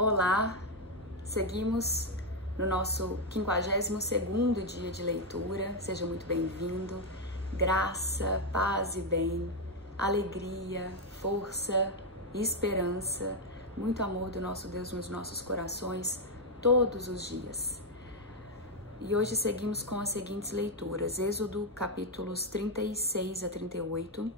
Olá, seguimos no nosso 52º dia de leitura, seja muito bem-vindo. Graça, paz e bem, alegria, força e esperança, muito amor do nosso Deus nos nossos corações todos os dias. E hoje seguimos com as seguintes leituras: Êxodo capítulos 36 a 38,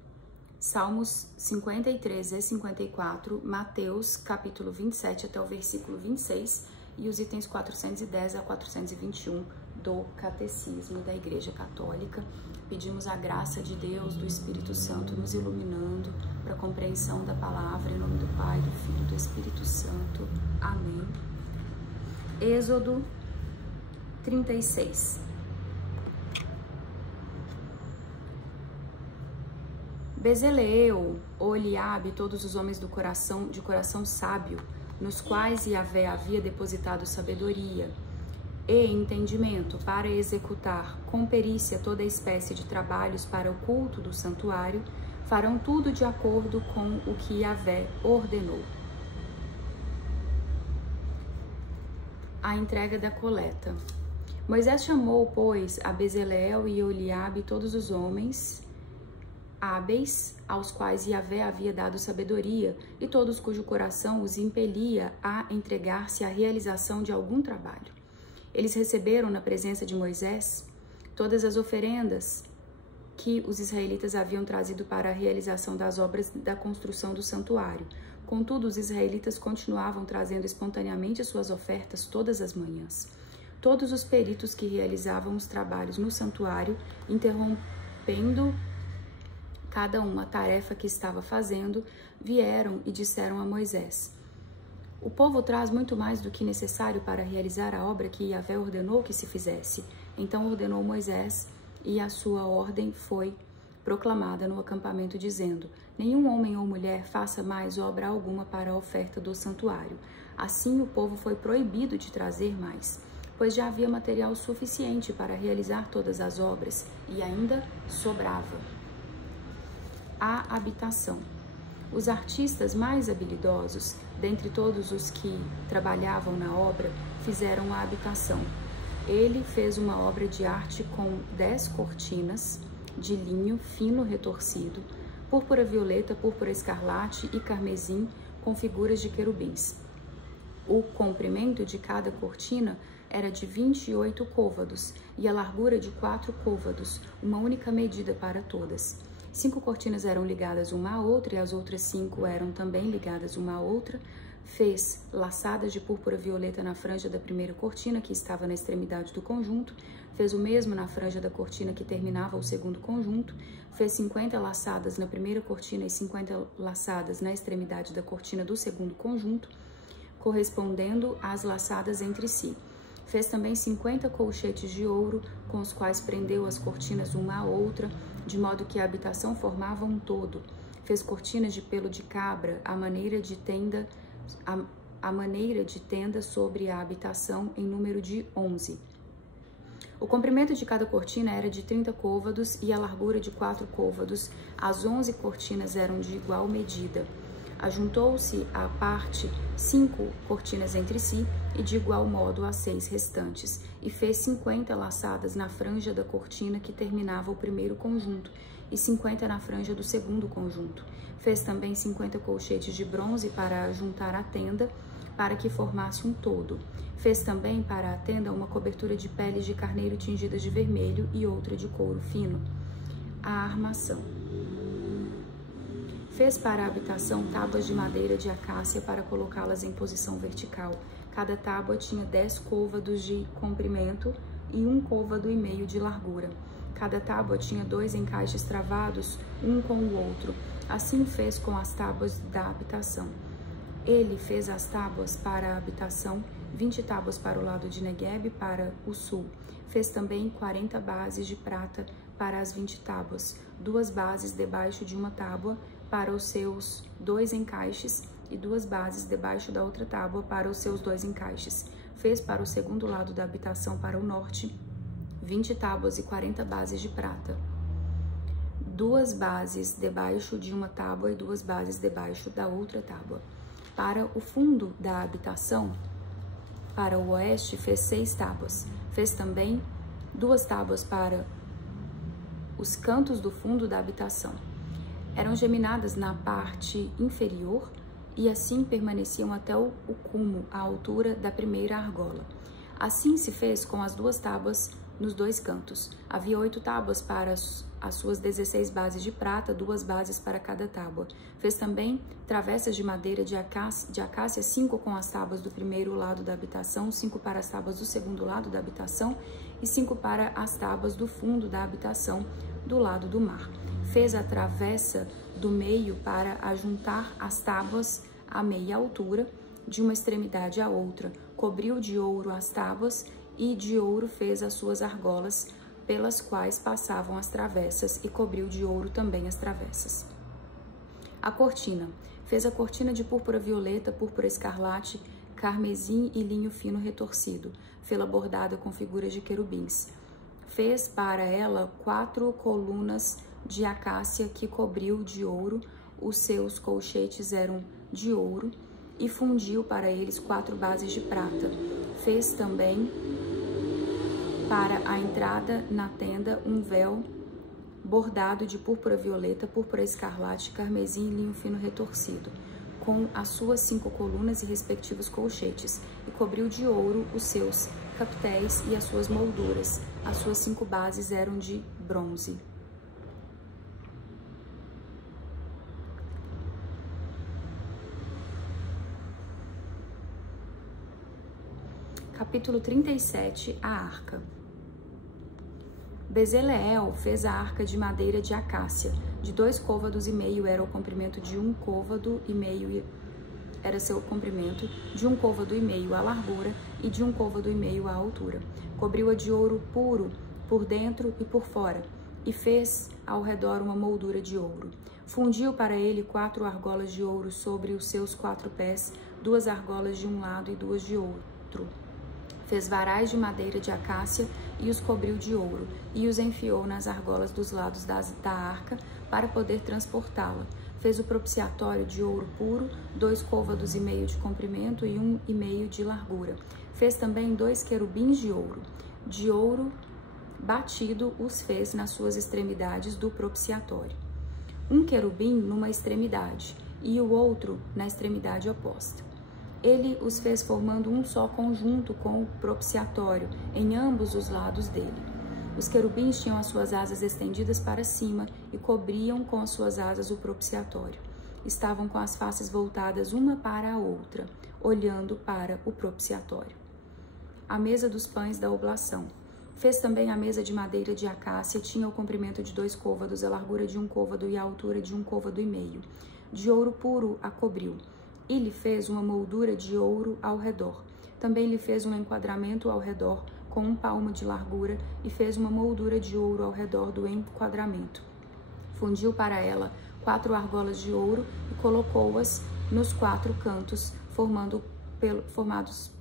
Salmos 53 e 54, Mateus capítulo 27 até o versículo 26 e os itens 410 a 421 do Catecismo da Igreja Católica. Pedimos a graça de Deus, do Espírito Santo, nos iluminando para a compreensão da palavra, em nome do Pai, do Filho e do Espírito Santo. Amém. Êxodo 36. Bezaleel, Oholiabe e todos os homens de coração sábio, nos quais Yahvé havia depositado sabedoria e entendimento para executar com perícia toda espécie de trabalhos para o culto do santuário, farão tudo de acordo com o que Yahvé ordenou. A entrega da coleta. Moisés chamou, pois, a Bezaleel e Oholiabe e todos os homens hábeis, aos quais Yahvé havia dado sabedoria, e todos cujo coração os impelia a entregar-se à realização de algum trabalho. Eles receberam na presença de Moisés todas as oferendas que os israelitas haviam trazido para a realização das obras da construção do santuário. Contudo, os israelitas continuavam trazendo espontaneamente suas ofertas todas as manhãs. Todos os peritos que realizavam os trabalhos no santuário, interrompendo cada uma tarefa que estava fazendo, vieram e disseram a Moisés: o povo traz muito mais do que necessário para realizar a obra que Yahvé ordenou que se fizesse. Então ordenou Moisés, e a sua ordem foi proclamada no acampamento, dizendo: nenhum homem ou mulher faça mais obra alguma para a oferta do santuário. Assim o povo foi proibido de trazer mais, pois já havia material suficiente para realizar todas as obras, e ainda sobrava. A habitação. Os artistas mais habilidosos, dentre todos os que trabalhavam na obra, fizeram a habitação. Ele fez uma obra de arte com 10 cortinas de linho fino retorcido, púrpura violeta, púrpura escarlate e carmesim, com figuras de querubins. O comprimento de cada cortina era de 28 côvados e a largura de 4 côvados, uma única medida para todas. 5 cortinas eram ligadas uma à outra e as outras 5 eram também ligadas uma à outra. Fez laçadas de púrpura violeta na franja da primeira cortina, que estava na extremidade do conjunto. Fez o mesmo na franja da cortina que terminava o segundo conjunto. Fez 50 laçadas na primeira cortina e 50 laçadas na extremidade da cortina do segundo conjunto, correspondendo às laçadas entre si. Fez também 50 colchetes de ouro, com os quais prendeu as cortinas uma à outra, de modo que a habitação formava um todo. Fez cortinas de pelo de cabra, à maneira de tenda sobre a habitação, em número de 11. O comprimento de cada cortina era de 30 côvados e a largura de 4 côvados. As 11 cortinas eram de igual medida. Ajuntou-se à parte 5 cortinas entre si e de igual modo as 6 restantes, e fez 50 laçadas na franja da cortina que terminava o primeiro conjunto e 50 na franja do segundo conjunto. Fez também 50 colchetes de bronze para juntar a tenda, para que formasse um todo. Fez também para a tenda uma cobertura de peles de carneiro tingidas de vermelho e outra de couro fino. A armação. Fez para a habitação tábuas de madeira de acácia para colocá-las em posição vertical. Cada tábua tinha 10 côvados de comprimento e 1,5 côvado de largura. Cada tábua tinha 2 encaixes travados, um com o outro. Assim fez com as tábuas da habitação. Ele fez as tábuas para a habitação, 20 tábuas para o lado de Negueb, para o sul. Fez também 40 bases de prata para as 20 tábuas, 2 bases debaixo de uma tábua para os seus 2 encaixes e 2 bases debaixo da outra tábua para os seus 2 encaixes. Fez para o segundo lado da habitação, para o norte, 20 tábuas e 40 bases de prata. 2 bases debaixo de uma tábua e 2 bases debaixo da outra tábua. Para o fundo da habitação, para o oeste, fez 6 tábuas. Fez também 2 tábuas para os cantos do fundo da habitação. Eram geminadas na parte inferior e assim permaneciam até o cume, à altura da primeira argola. Assim se fez com as 2 tábuas nos 2 cantos. Havia 8 tábuas para as suas 16 bases de prata, 2 bases para cada tábua. Fez também travessas de madeira de acácia, 5 com as tábuas do primeiro lado da habitação, 5 para as tábuas do segundo lado da habitação e 5 para as tábuas do fundo da habitação do lado do mar. Fez a travessa do meio para ajuntar as tábuas à meia altura, de uma extremidade à outra. Cobriu de ouro as tábuas e de ouro fez as suas argolas, pelas quais passavam as travessas, e cobriu de ouro também as travessas. A cortina. Fez a cortina de púrpura violeta, púrpura escarlate, carmesim e linho fino retorcido. Fê-la bordada com figuras de querubins. Fez para ela 4 colunas de acácia que cobriu de ouro, os seus colchetes eram de ouro, e fundiu para eles 4 bases de prata. Fez também para a entrada na tenda um véu bordado de púrpura violeta, púrpura escarlate, carmesim e linho fino retorcido, com as suas 5 colunas e respectivos colchetes, e cobriu de ouro os seus capitéis e as suas molduras. As suas 5 bases eram de bronze. Capítulo 37, a arca. Bezaleel fez a arca de madeira de acácia, de 2 côvados e meio era o comprimento de 1 côvado e meio era seu comprimento, de 1 côvado e meio a largura e de 1 côvado e meio a altura. Cobriu-a de ouro puro por dentro e por fora, e fez ao redor uma moldura de ouro. Fundiu para ele 4 argolas de ouro sobre os seus 4 pés, 2 argolas de um lado e 2 de outro. Fez varais de madeira de acácia e os cobriu de ouro, e os enfiou nas argolas dos lados da arca para poder transportá-la. Fez o propiciatório de ouro puro, 2 côvados e meio de comprimento e 1 e meio de largura. Fez também 2 querubins de ouro batido os fez nas suas extremidades do propiciatório. Um querubim numa extremidade e o outro na extremidade oposta. Ele os fez formando um só conjunto com o propiciatório, em ambos os lados dele. Os querubins tinham as suas asas estendidas para cima e cobriam com as suas asas o propiciatório. Estavam com as faces voltadas uma para a outra, olhando para o propiciatório. A mesa dos pães da oblação. Fez também a mesa de madeira de acácia, tinha o comprimento de 2 côvados, a largura de 1 côvado e a altura de 1 côvado e meio. De ouro puro a cobriu. E lhe fez uma moldura de ouro ao redor. Também lhe fez um enquadramento ao redor, com 1 palmo de largura, e fez uma moldura de ouro ao redor do enquadramento. Fundiu para ela 4 argolas de ouro e colocou-as nos 4 cantos, formados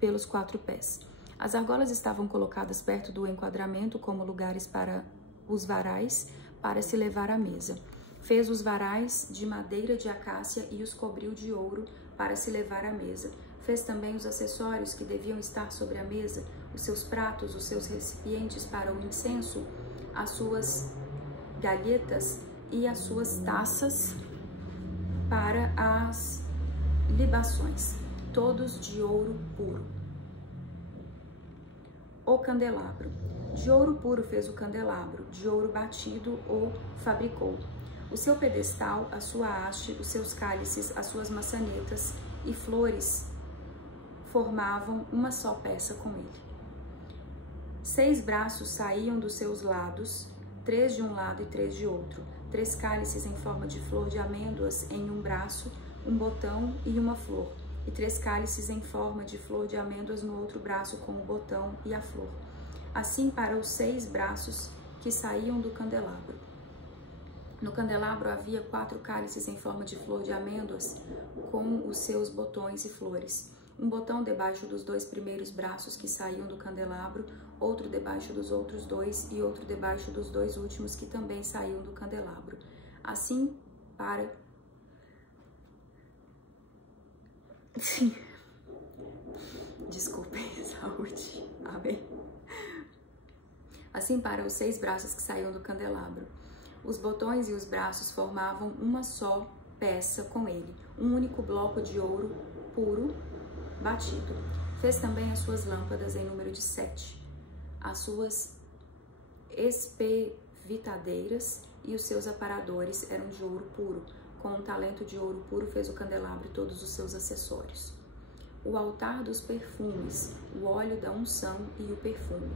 pelos 4 pés. As argolas estavam colocadas perto do enquadramento como lugares para os varais, para se levar à mesa. Fez os varais de madeira de acácia e os cobriu de ouro para se levar à mesa. Fez também os acessórios que deviam estar sobre a mesa, os seus pratos, os seus recipientes para o incenso, as suas galhetas e as suas taças para as libações, todos de ouro puro. O candelabro. De ouro puro fez o candelabro, de ouro batido o fabricou. O seu pedestal, a sua haste, os seus cálices, as suas maçanetas e flores formavam uma só peça com ele. 6 braços saíam dos seus lados, 3 de um lado e 3 de outro. 3 cálices em forma de flor de amêndoas em um braço, um botão e uma flor. E 3 cálices em forma de flor de amêndoas no outro braço com o botão e a flor. Assim para os 6 braços que saíam do candelabro. No candelabro havia 4 cálices em forma de flor de amêndoas, com os seus botões e flores. Um botão debaixo dos 2 primeiros braços que saíam do candelabro, outro debaixo dos outros 2 e outro debaixo dos 2 últimos que também saíam do candelabro. Assim, para Sim. Desculpem, saúde. Amém. Assim para os 6 braços que saíam do candelabro. Os botões e os braços formavam uma só peça com ele, um único bloco de ouro puro batido. Fez também as suas lâmpadas em número de 7, as suas espevitadeiras e os seus aparadores eram de ouro puro. Com um talento de ouro puro fez o candelabro e todos os seus acessórios. O altar dos perfumes, o óleo da unção e o perfume.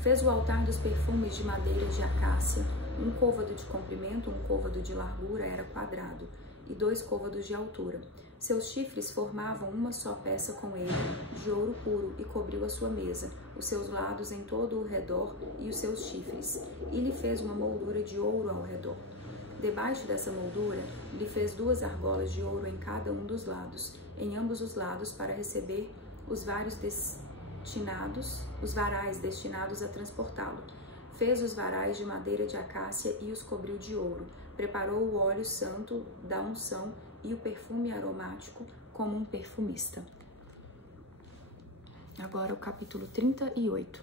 Fez o altar dos perfumes de madeira de acácia, um côvado de comprimento, um côvado de largura era quadrado, e 2 côvados de altura. Seus chifres formavam uma só peça com ele, de ouro puro, e cobriu a sua mesa, os seus lados em todo o redor e os seus chifres, e lhe fez uma moldura de ouro ao redor. Debaixo dessa moldura, lhe fez 2 argolas de ouro em cada um dos lados, em ambos os lados, para receber os varais destinados a transportá-lo. Fez os varais de madeira de acácia e os cobriu de ouro. Preparou o óleo santo da unção e o perfume aromático como um perfumista. Agora o capítulo 38.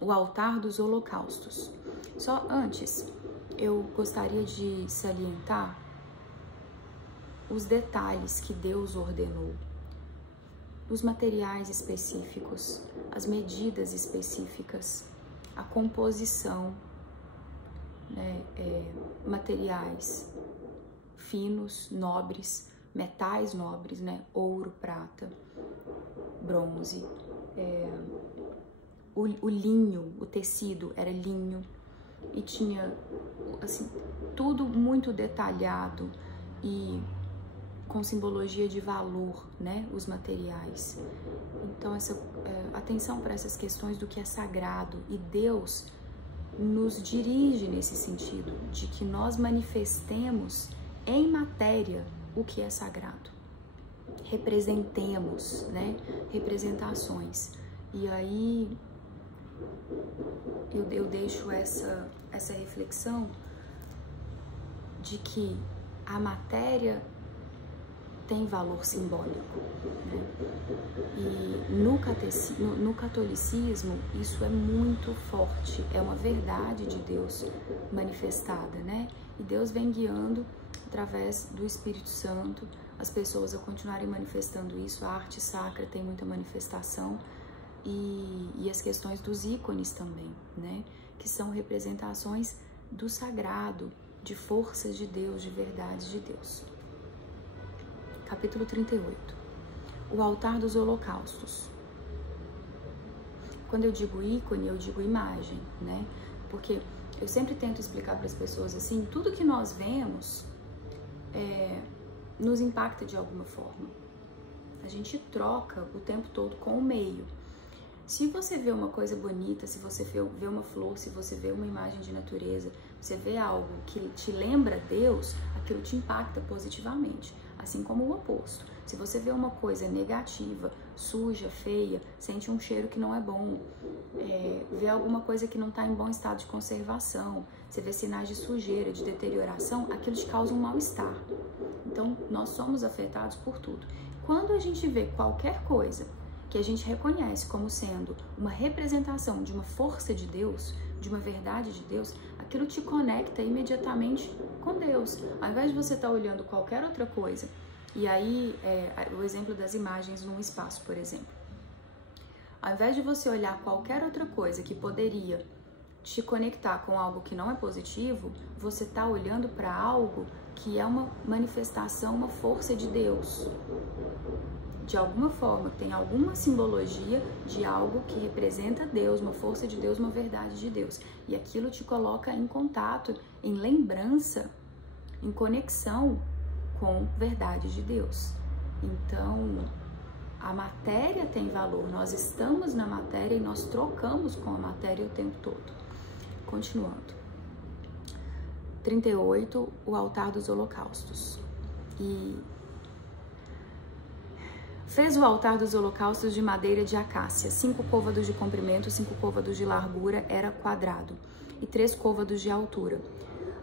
O altar dos holocaustos. Só antes, eu gostaria de salientar os detalhes que Deus ordenou. Os materiais específicos, as medidas específicas, a composição, né, materiais finos, nobres, metais nobres, né, ouro, prata, bronze, o linho, o tecido era linho e tinha assim tudo muito detalhado e com simbologia de valor, né, os materiais. Então, atenção para essas questões do que é sagrado, e Deus nos dirige nesse sentido, de que nós manifestemos em matéria o que é sagrado. Representemos, né, representações. E aí, eu deixo essa reflexão de que a matéria tem valor simbólico, né? E no catolicismo isso é muito forte, é uma verdade de Deus manifestada, né? E Deus vem guiando através do Espírito Santo as pessoas a continuarem manifestando isso. A arte sacra tem muita manifestação e as questões dos ícones também, né? Que são representações do sagrado, de forças de Deus, de verdades de Deus. Capítulo 38. O altar dos holocaustos. Quando eu digo ícone, eu digo imagem, né? Porque eu sempre tento explicar para as pessoas assim, tudo que nós vemos nos impacta de alguma forma. A gente troca o tempo todo com o meio. Se você vê uma coisa bonita, se você vê uma flor, se você vê uma imagem de natureza, você vê algo que te lembra Deus, aquilo te impacta positivamente. Assim como o oposto. Se você vê uma coisa negativa, suja, feia, sente um cheiro que não é bom, vê alguma coisa que não está em bom estado de conservação, você vê sinais de sujeira, de deterioração, aquilo te causa um mal-estar. Então, nós somos afetados por tudo. Quando a gente vê qualquer coisa que a gente reconhece como sendo uma representação de uma força de Deus, de uma verdade de Deus, aquilo te conecta imediatamente com Deus. Ao invés de você estar olhando qualquer outra coisa, e aí o exemplo das imagens num espaço, por exemplo. Ao invés de você olhar qualquer outra coisa que poderia te conectar com algo que não é positivo, você está olhando para algo que é uma manifestação, uma força de Deus. De alguma forma, tem alguma simbologia de algo que representa Deus, uma força de Deus, uma verdade de Deus. E aquilo te coloca em contato, em lembrança, em conexão com verdade de Deus. Então, a matéria tem valor, nós estamos na matéria e nós trocamos com a matéria o tempo todo. Continuando. 38, o altar dos holocaustos. E fez o altar dos holocaustos de madeira de acácia, 5 côvados de comprimento, 5 côvados de largura, era quadrado, e 3 côvados de altura.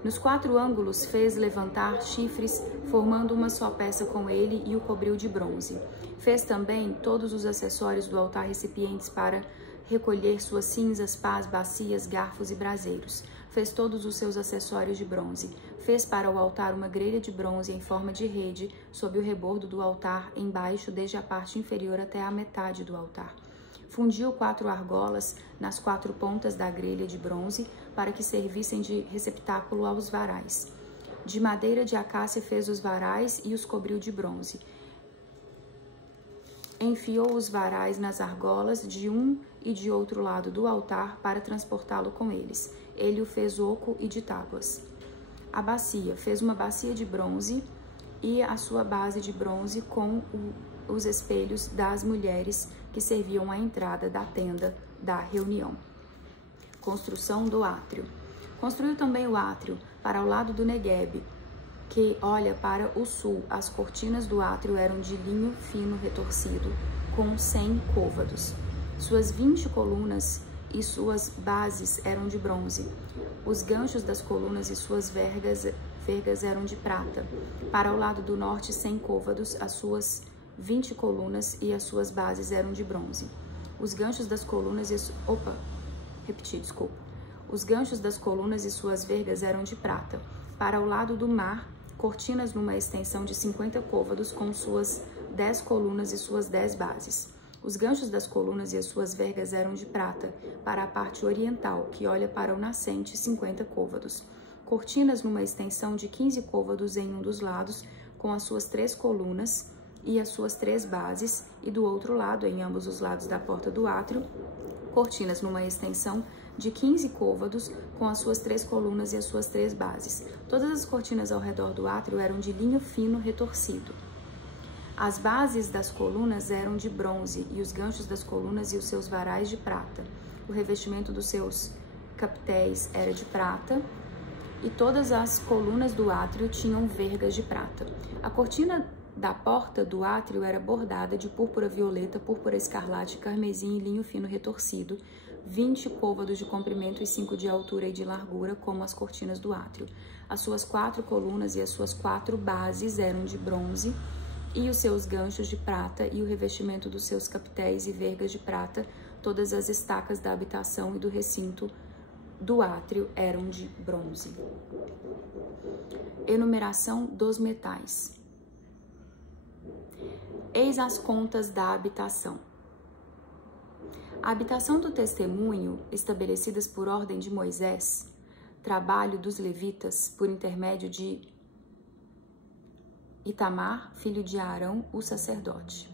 Nos 4 ângulos fez levantar chifres, formando uma só peça com ele, e o cobriu de bronze. Fez também todos os acessórios do altar recipientes para recolher suas cinzas, pás, bacias, garfos e braseiros. Fez todos os seus acessórios de bronze. Fez para o altar uma grelha de bronze em forma de rede, sob o rebordo do altar, embaixo, desde a parte inferior até a metade do altar. Fundiu 4 argolas nas 4 pontas da grelha de bronze, para que servissem de receptáculo aos varais. De madeira de acácia fez os varais e os cobriu de bronze. Enfiou os varais nas argolas de um e de outro lado do altar para transportá-lo com eles. Ele o fez oco e de tábuas. A bacia fez uma bacia de bronze e a sua base de bronze com os espelhos das mulheres que serviam à entrada da tenda da reunião. Construção do átrio. Construiu também o átrio para o lado do Neguebe, que olha para o sul. As cortinas do átrio eram de linho fino retorcido, com 100 côvados. Suas 20 colunas e suas bases eram de bronze. Os ganchos das colunas e suas vergas eram de prata. Para o lado do norte, 100 côvados, as suas 20 colunas e as suas bases eram de bronze. Os ganchos das colunas Os ganchos das colunas e suas vergas eram de prata. Para o lado do mar, cortinas numa extensão de 50 côvados com suas 10 colunas e suas 10 bases. Os ganchos das colunas e as suas vergas eram de prata. Para a parte oriental, que olha para o nascente, 50 côvados. Cortinas numa extensão de 15 côvados em um dos lados, com as suas 3 colunas e as suas 3 bases, e do outro lado, em ambos os lados da porta do átrio, cortinas numa extensão de 15 côvados, com as suas 3 colunas e as suas 3 bases. Todas as cortinas ao redor do átrio eram de linho fino retorcido. As bases das colunas eram de bronze, e os ganchos das colunas e os seus varais de prata. O revestimento dos seus capitéis era de prata, e todas as colunas do átrio tinham vergas de prata. A cortina da porta do átrio era bordada de púrpura violeta, púrpura escarlate, carmesim e linho fino retorcido, 20 côvados de comprimento e 5 de altura e de largura, como as cortinas do átrio. As suas 4 colunas e as suas 4 bases eram de bronze, e os seus ganchos de prata, e o revestimento dos seus capitéis e vergas de prata. Todas as estacas da habitação e do recinto do átrio eram de bronze. Enumeração dos metais. Eis as contas da habitação. A habitação do testemunho, estabelecidas por ordem de Moisés, trabalho dos levitas por intermédio de Itamar, filho de Arão, o sacerdote.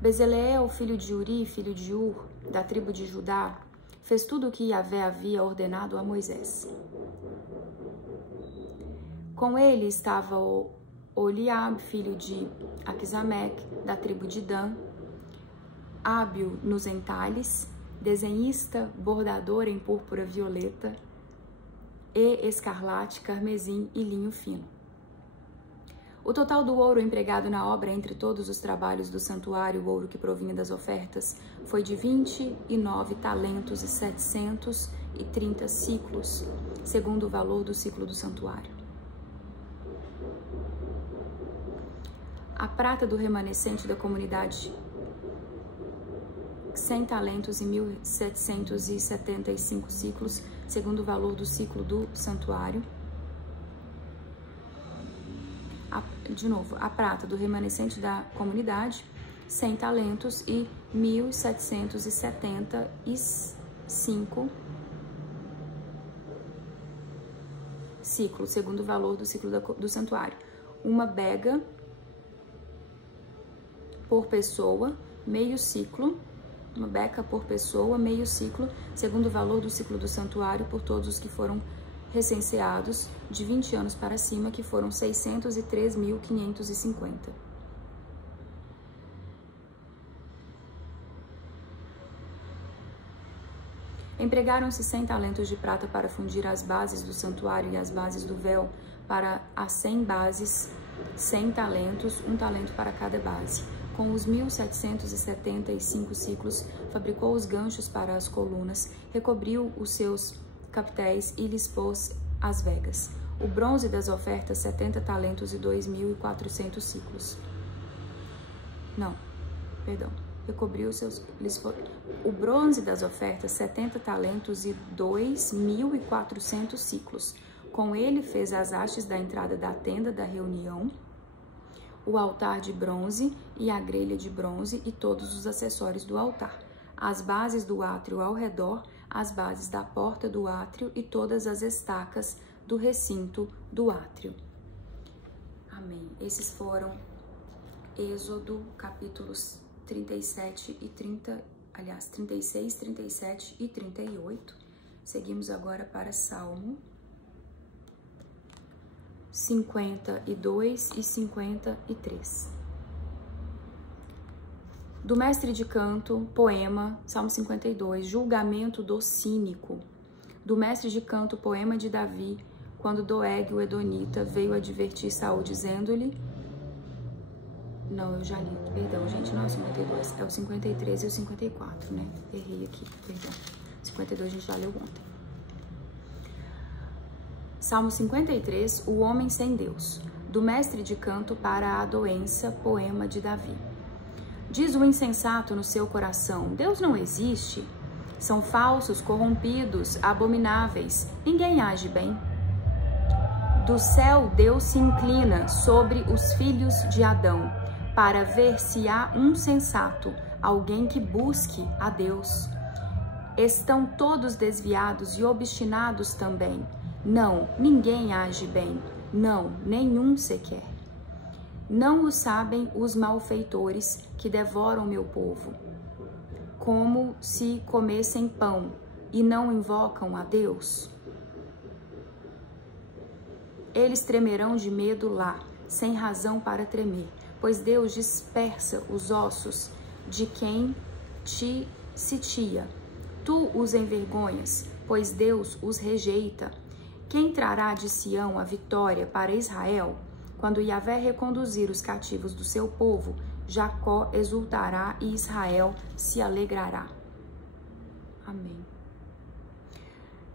Bezaleel, filho de Uri, filho de Ur, da tribo de Judá, fez tudo o que Yahvé havia ordenado a Moisés. Com ele estava Oliab, filho de Aquisameque, da tribo de Dan, hábil nos entalhes, desenhista, bordador em púrpura violeta e escarlate, carmesim e linho fino. O total do ouro empregado na obra entre todos os trabalhos do santuário, o ouro que provinha das ofertas, foi de 29 talentos e 730 ciclos, segundo o valor do ciclo do santuário. A prata do remanescente da comunidade, 100 talentos e 1.775 ciclos, segundo o valor do ciclo do santuário. A prata do remanescente da comunidade, 100 talentos e 1.775 ciclos, segundo o valor do ciclo do santuário. Uma bega por pessoa, meio ciclo, uma beca por pessoa, meio ciclo, segundo o valor do ciclo do santuário, por todos os que foram recenseados de 20 anos para cima, que foram 603.550. Empregaram-se 100 talentos de prata para fundir as bases do santuário e as bases do véu. Para as 100 bases, 100 talentos, 1 talento para cada base. com os 1.775 ciclos, fabricou os ganchos para as colunas, recobriu os seus capitéis e lhes pôs as vegas. O bronze das ofertas, 70 talentos e 2.400 ciclos. Não, perdão. Recobriu os seus... O bronze das ofertas, 70 talentos e 2.400 ciclos. Com ele fez as hastes da entrada da tenda da reunião, o altar de bronze e a grelha de bronze e todos os acessórios do altar, as bases do átrio ao redor, as bases da porta do átrio e todas as estacas do recinto do átrio. Amém. Esses foram Êxodo, capítulos 36, 37 e 38. Seguimos agora para Salmo 52 e 53. Do mestre de canto, poema, Salmo 52, julgamento do cínico. Do mestre de canto, poema de Davi, quando Doeg, o Edonita, veio advertir Saul, dizendo-lhe... Não, eu já li, perdão, gente, não é o 52, é o 53 e o 54, né? Errei aqui, perdão. 52 a gente já leu ontem. Salmo 53, o homem sem Deus. Do mestre de canto para a doença, poema de Davi. Diz o insensato no seu coração, Deus não existe. São falsos, corrompidos, abomináveis, ninguém age bem. Do céu Deus se inclina sobre os filhos de Adão, para ver se há um sensato, alguém que busque a Deus. Estão todos desviados e obstinados também. Não, ninguém age bem. Não, nenhum sequer. Não o sabem os malfeitores que devoram meu povo, como se comessem pão e não invocam a Deus. Eles tremerão de medo lá, sem razão para tremer, pois Deus dispersa os ossos de quem te sitia. Tu os envergonhas, pois Deus os rejeita. Quem trará de Sião a vitória para Israel? Quando Yahvé reconduzir os cativos do seu povo, Jacó exultará e Israel se alegrará. Amém.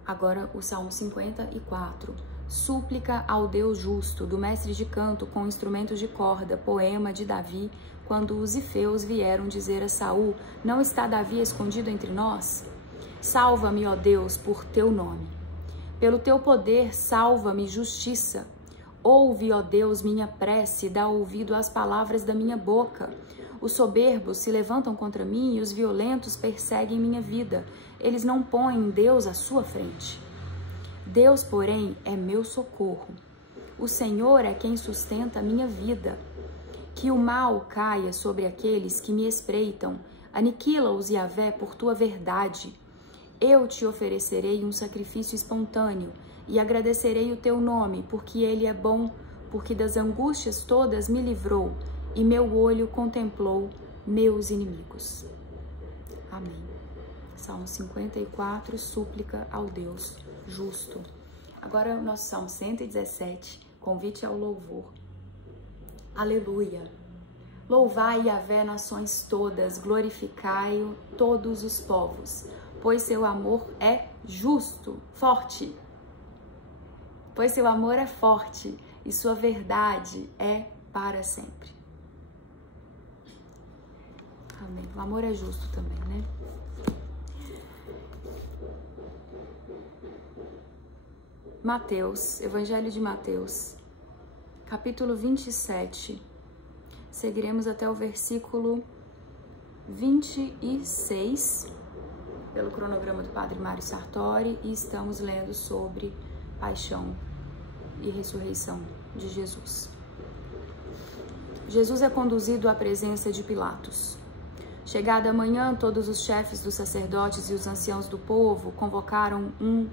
Agora o Salmo 54. Súplica ao Deus justo, do mestre de canto com instrumentos de corda, poema de Davi, quando os ifeus vieram dizer a Saul, não está Davi escondido entre nós? Salva-me, ó Deus, por teu nome. Pelo teu poder, salva-me, justiça. Ouve, ó Deus, minha prece, dá ouvido às palavras da minha boca. Os soberbos se levantam contra mim e os violentos perseguem minha vida. Eles não põem Deus à sua frente. Deus, porém, é meu socorro. O Senhor é quem sustenta a minha vida. Que o mal caia sobre aqueles que me espreitam. Aniquila-os, Yahvé, por tua verdade. Eu te oferecerei um sacrifício espontâneo e agradecerei o teu nome, porque ele é bom, porque das angústias todas me livrou e meu olho contemplou meus inimigos. Amém. Salmo 54, súplica ao Deus justo. Agora o nosso Salmo 117, convite ao louvor. Aleluia. Louvai Yahvé, nações todas, glorificai-o todos os povos, pois seu amor é justo, forte. Pois seu amor é forte e sua verdade é para sempre. Amém. O amor é justo também, né? Mateus, Evangelho de Mateus, capítulo 27. Seguiremos até o versículo 26, pelo cronograma do Padre Mário Sartori, e estamos lendo sobre paixão e ressurreição de Jesus. Jesus é conduzido à presença de Pilatos. Chegada a manhã, todos os chefes dos sacerdotes e os anciãos do povo convocaram um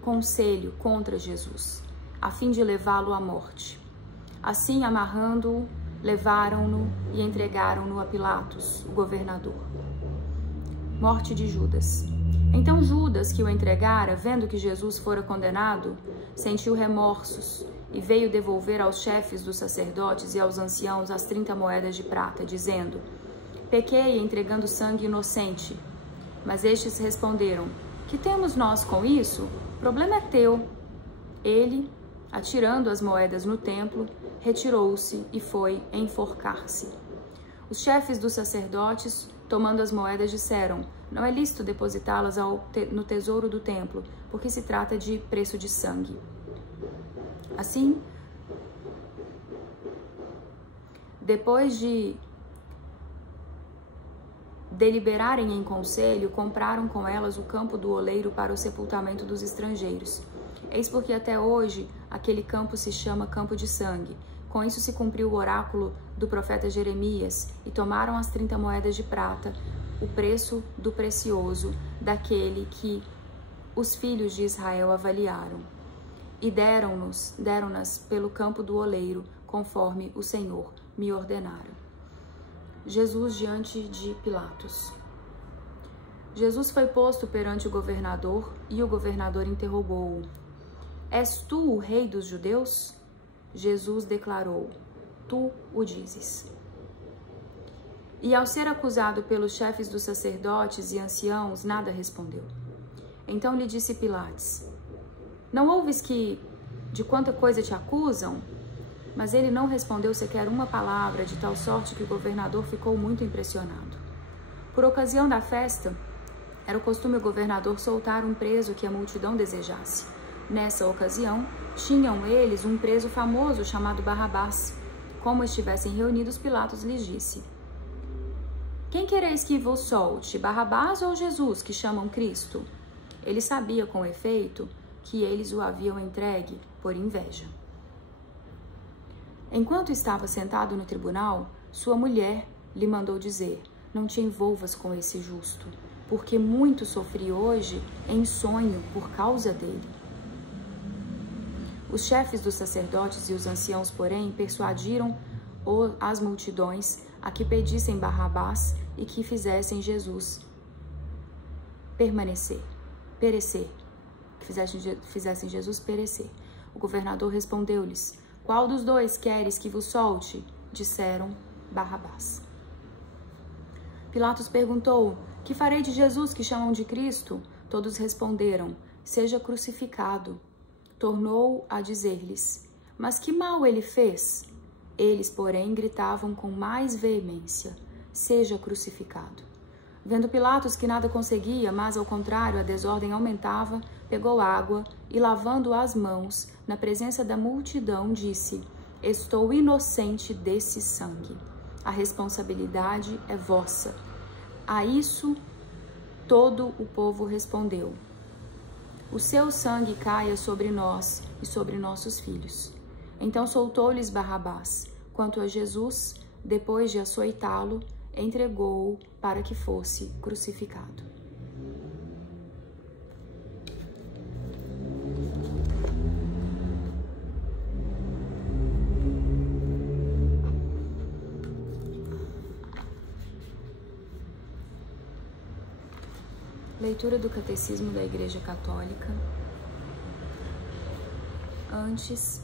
conselho contra Jesus, a fim de levá-lo à morte. Assim, amarrando-o, levaram-no e entregaram-no a Pilatos, o governador. Morte de Judas. Então Judas, que o entregara, vendo que Jesus fora condenado, sentiu remorsos e veio devolver aos chefes dos sacerdotes e aos anciãos as 30 moedas de prata, dizendo: pequei entregando sangue inocente. Mas estes responderam: que temos nós com isso? O problema é teu. Ele, atirando as moedas no templo, retirou-se e foi enforcar-se. Os chefes dos sacerdotes, tomando as moedas, disseram: não é lícito depositá-las no tesouro do templo, porque se trata de preço de sangue. Assim, depois de deliberarem em conselho, compraram com elas o campo do oleiro para o sepultamento dos estrangeiros. Eis porque até hoje aquele campo se chama Campo de Sangue. Com isso se cumpriu o oráculo do profeta Jeremias, e tomaram as 30 moedas de prata, o preço do precioso daquele que os filhos de Israel avaliaram, e deram-nas pelo campo do oleiro, conforme o Senhor me ordenara. Jesus diante de Pilatos. Jesus foi posto perante o governador, e o governador interrogou-o: és tu o rei dos judeus? Jesus declarou: tu o dizes. E ao ser acusado pelos chefes dos sacerdotes e anciãos, nada respondeu. Então lhe disse Pilatos: não ouves que de quanta coisa te acusam? Mas ele não respondeu sequer uma palavra, de tal sorte que o governador ficou muito impressionado. Por ocasião da festa, era o costume o governador soltar um preso que a multidão desejasse. Nessa ocasião, tinham eles um preso famoso chamado Barrabás. Como estivessem reunidos, Pilatos lhes disse: quem quereis que vos solte, Barrabás ou Jesus, que chamam Cristo? Ele sabia, com efeito, que eles o haviam entregue por inveja. Enquanto estava sentado no tribunal, sua mulher lhe mandou dizer: não te envolvas com esse justo, porque muito sofri hoje em sonho por causa dele. Os chefes dos sacerdotes e os anciãos, porém, persuadiram as multidões a que pedissem Barrabás e que fizessem Jesus perecer. Fizessem Jesus perecer. O governador respondeu-lhes: qual dos dois queres que vos solte? Disseram: Barrabás. Pilatos perguntou: que farei de Jesus que chamam de Cristo? Todos responderam: seja crucificado. Tornou a dizer-lhes: mas que mal ele fez? Eles, porém, gritavam com mais veemência: seja crucificado. Vendo Pilatos que nada conseguia, mas ao contrário a desordem aumentava, pegou água e, lavando as mãos na presença da multidão, disse: estou inocente desse sangue. A responsabilidade é vossa. A isso todo o povo respondeu: o seu sangue caia sobre nós e sobre nossos filhos. Então soltou-lhes Barrabás. Quanto a Jesus, depois de açoitá-lo, entregou-o para que fosse crucificado. Leitura do Catecismo da Igreja Católica. Antes,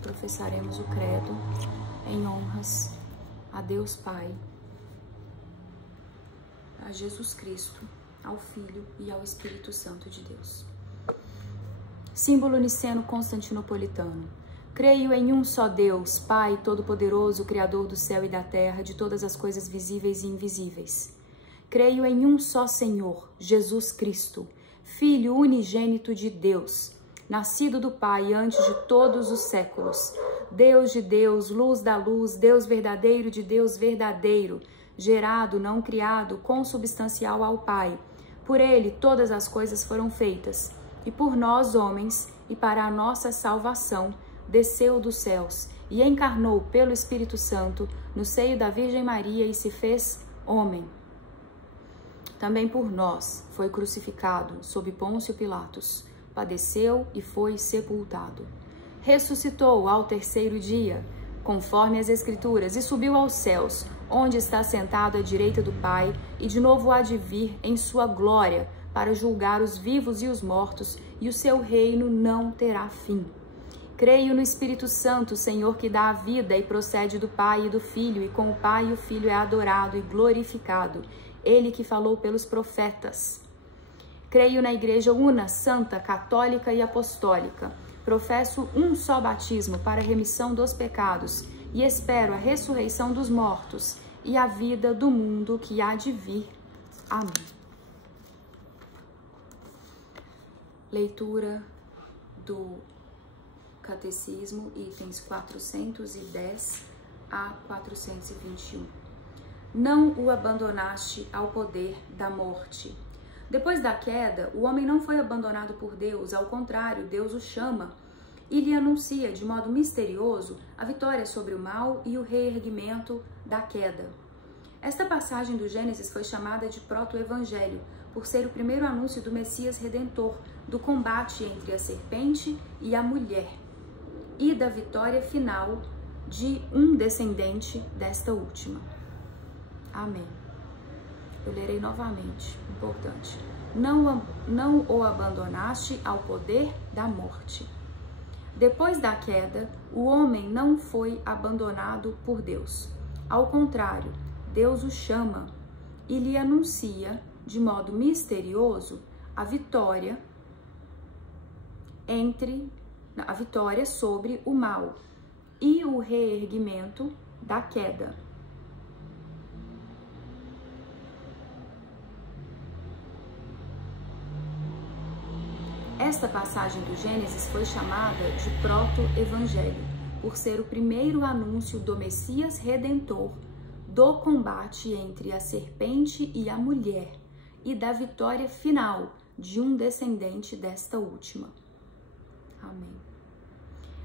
professaremos o credo em honras a Deus Pai, a Jesus Cristo, ao Filho e ao Espírito Santo de Deus. Símbolo niceno-constantinopolitano. Creio em um só Deus, Pai Todo-Poderoso, Criador do céu e da terra, de todas as coisas visíveis e invisíveis. Creio em um só Senhor, Jesus Cristo, Filho unigênito de Deus, nascido do Pai antes de todos os séculos, Deus de Deus, luz da luz, Deus verdadeiro de Deus verdadeiro, gerado, não criado, consubstancial ao Pai. Por ele todas as coisas foram feitas, e por nós, homens, e para a nossa salvação, desceu dos céus e encarnou pelo Espírito Santo no seio da Virgem Maria e se fez homem. Também por nós foi crucificado sob Pôncio Pilatos, padeceu e foi sepultado. Ressuscitou ao terceiro dia, conforme as Escrituras, e subiu aos céus, onde está sentado à direita do Pai, e de novo há de vir em sua glória para julgar os vivos e os mortos, e o seu reino não terá fim. Creio no Espírito Santo, Senhor, que dá a vida e procede do Pai e do Filho, e com o Pai e o Filho é adorado e glorificado, ele que falou pelos profetas. Creio na Igreja una, santa, católica e apostólica. Professo um só batismo para a remissão dos pecados e espero a ressurreição dos mortos e a vida do mundo que há de vir. Amém. Leitura do Catecismo, itens 410 a 421. Não o abandonaste ao poder da morte. Depois da queda, o homem não foi abandonado por Deus, ao contrário, Deus o chama e lhe anuncia de modo misterioso a vitória sobre o mal e o reerguimento da queda. Esta passagem do Gênesis foi chamada de proto-evangelho, por ser o primeiro anúncio do Messias Redentor, do combate entre a serpente e a mulher, e da vitória final de um descendente desta última. Amém. Eu lerei novamente, importante. Não o abandonaste ao poder da morte. Depois da queda, o homem não foi abandonado por Deus. Ao contrário, Deus o chama e lhe anuncia, de modo misterioso, a vitória sobre o mal e o reerguimento da queda. Esta passagem do Gênesis foi chamada de proto-evangelho, por ser o primeiro anúncio do Messias Redentor, do combate entre a serpente e a mulher e da vitória final de um descendente desta última. Amém.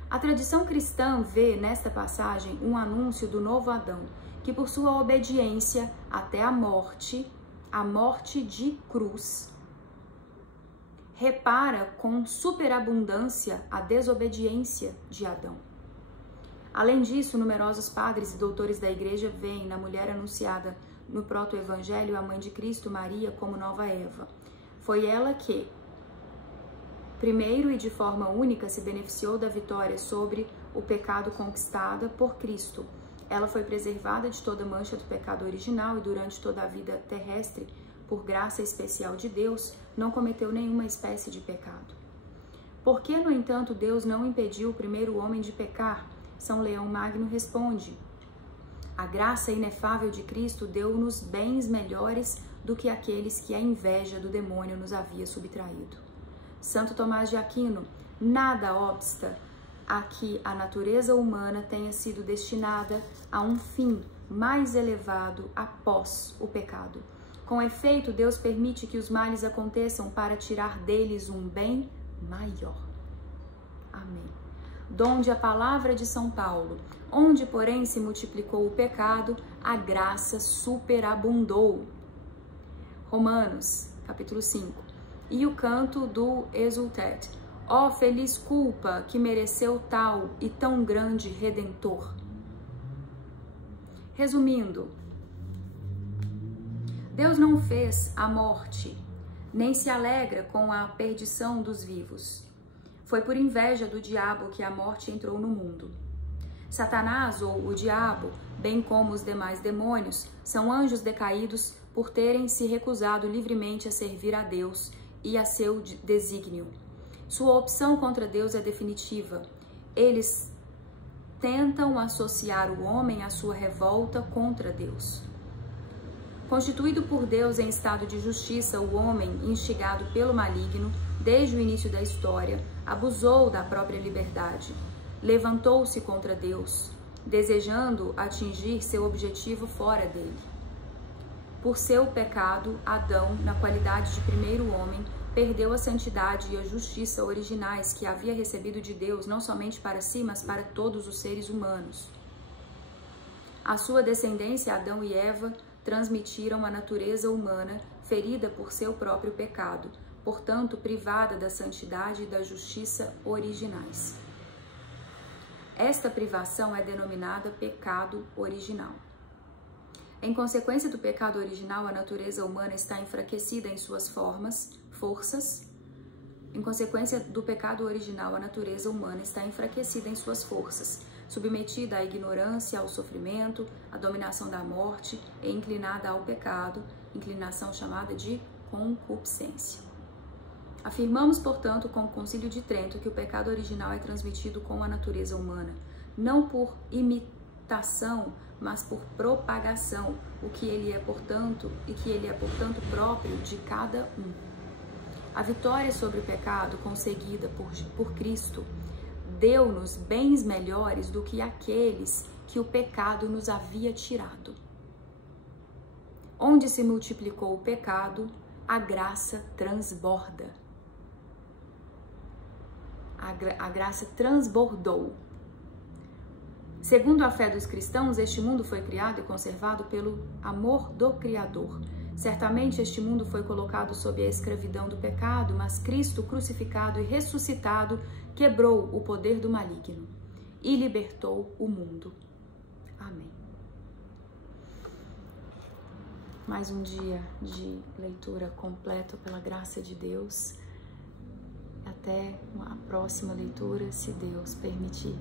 A tradição cristã vê nesta passagem um anúncio do novo Adão, que por sua obediência até a morte de cruz, repara com superabundância a desobediência de Adão. Além disso, numerosos padres e doutores da igreja veem na mulher anunciada no proto-evangelho a mãe de Cristo, Maria, como nova Eva. Foi ela que, primeiro e de forma única, se beneficiou da vitória sobre o pecado conquistada por Cristo. Ela foi preservada de toda mancha do pecado original e durante toda a vida terrestre, por graça especial de Deus, não cometeu nenhuma espécie de pecado. Por que, no entanto, Deus não impediu o primeiro homem de pecar? São Leão Magno responde: a graça inefável de Cristo deu-nos bens melhores do que aqueles que a inveja do demônio nos havia subtraído. Santo Tomás de Aquino: nada obsta a que a natureza humana tenha sido destinada a um fim mais elevado após o pecado. Com efeito, Deus permite que os males aconteçam para tirar deles um bem maior. Amém. Donde a palavra de São Paulo: onde, porém, se multiplicou o pecado, a graça superabundou. Romanos, capítulo 5. E o canto do Exultet: ó feliz culpa que mereceu tal e tão grande Redentor. Resumindo, Deus não fez a morte, nem se alegra com a perdição dos vivos. Foi por inveja do diabo que a morte entrou no mundo. Satanás, ou o diabo, bem como os demais demônios, são anjos decaídos por terem se recusado livremente a servir a Deus e a seu desígnio. Sua opção contra Deus é definitiva. Eles tentam associar o homem à sua revolta contra Deus. Constituído por Deus em estado de justiça, o homem, instigado pelo maligno, desde o início da história, abusou da própria liberdade. Levantou-se contra Deus, desejando atingir seu objetivo fora dele. Por seu pecado, Adão, na qualidade de primeiro homem, perdeu a santidade e a justiça originais que havia recebido de Deus, não somente para si, mas para todos os seres humanos. A sua descendência, Adão e Eva, transmitiram a natureza humana ferida por seu próprio pecado, portanto privada da santidade e da justiça originais. Esta privação é denominada pecado original. Em consequência do pecado original, a natureza humana está enfraquecida em suas forças. Em consequência do pecado original, a natureza humana está enfraquecida em suas forças, submetida à ignorância, ao sofrimento, à dominação da morte e inclinada ao pecado, inclinação chamada de concupiscência. Afirmamos, portanto, como Concílio de Trento, que o pecado original é transmitido com a natureza humana, não por imitação, mas por propagação, o que ele é, portanto, próprio de cada um. A vitória sobre o pecado conseguida por Cristo deu-nos bens melhores do que aqueles que o pecado nos havia tirado. Onde se multiplicou o pecado, a graça transborda. A graça transbordou. Segundo a fé dos cristãos, este mundo foi criado e conservado pelo amor do Criador. Certamente este mundo foi colocado sob a escravidão do pecado, mas Cristo, crucificado e ressuscitado, quebrou o poder do maligno e libertou o mundo. Amém. Mais um dia de leitura completo pela graça de Deus. Até a próxima leitura, se Deus permitir.